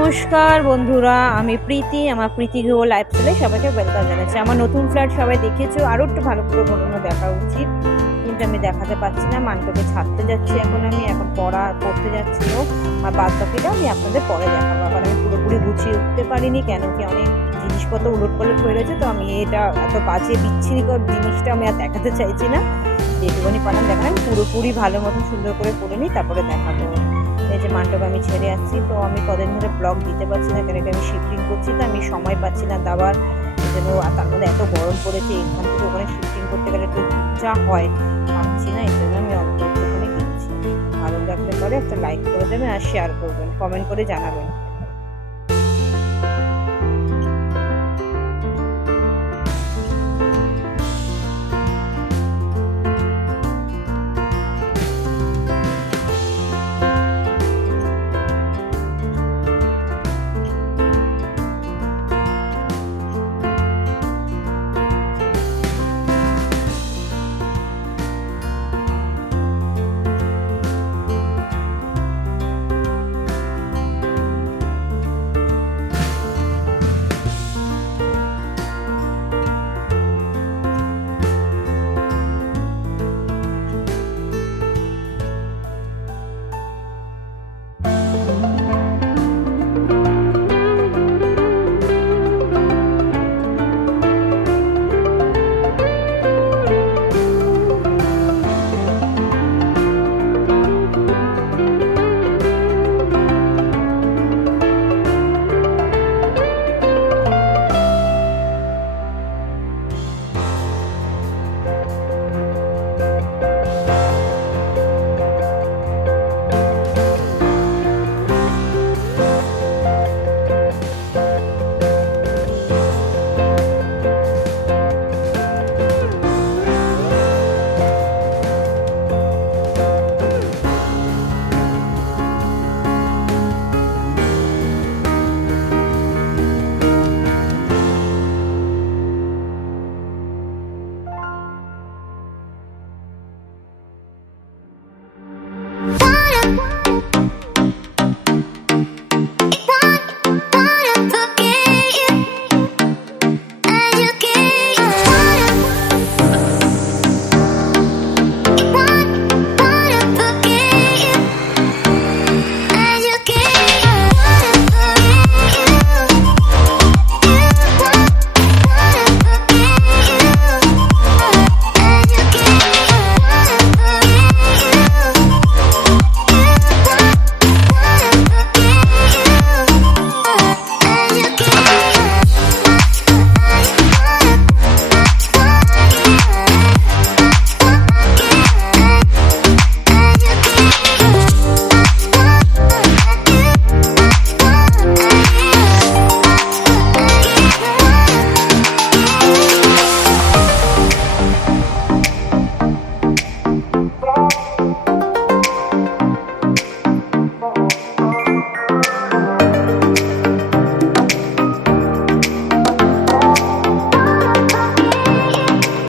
নমস্কার বন্ধুরা, আমি প্রীতি। আমার প্রীতি গৃহ লাইফস্টাইলে সবাইকে ওয়েলকাম জানাচ্ছি। আমার নতুন ফ্ল্যাট সবাই দেখেছো, আরও একটু ভালো করে ঘটনা দেখা উচিত, কিন্তু আমি দেখাতে পারছি না। মানটোকে ছাড়তে যাচ্ছি এখন পড়তে যাচ্ছিল, আর বাদ বাকিটা আমি আপনাদের পরে দেখাবো। এখন আমি পুরোপুরি গুছিয়ে উঠতে পারিনি, কেন কি অনেক জিনিসপত্র উলটপালট হয়ে রয়েছে। তো আমি এটা এত বাজে বিচ্ছিরিকর জিনিসটা আমি আর দেখাতে চাইছি না। যেটুকুনি পালাম দেখালাম, পুরোপুরি ভালো মতন সুন্দর করে করে নিই, তারপরে দেখাবো। এই যে মানটাকে আমি ছেড়ে আসছি, তো আমি কদিন ধরে ব্লগ দিতে পারছি না, কেন কি আমি শিফটিং করছি, তো আমি সময় পাচ্ছি না দেওয়ার জন্য। আর তার মধ্যে এত গরম পড়েছে, এখান থেকে ওখানে শিফটিং করতে গেলে একটু যা হয় পাচ্ছি না, এই জন্য আমি অল্প একটুখানি দিচ্ছি। ভালো লাগলে পরে একটা লাইক করে দেবেন আর শেয়ার করবেন, কমেন্ট করে জানাবেন।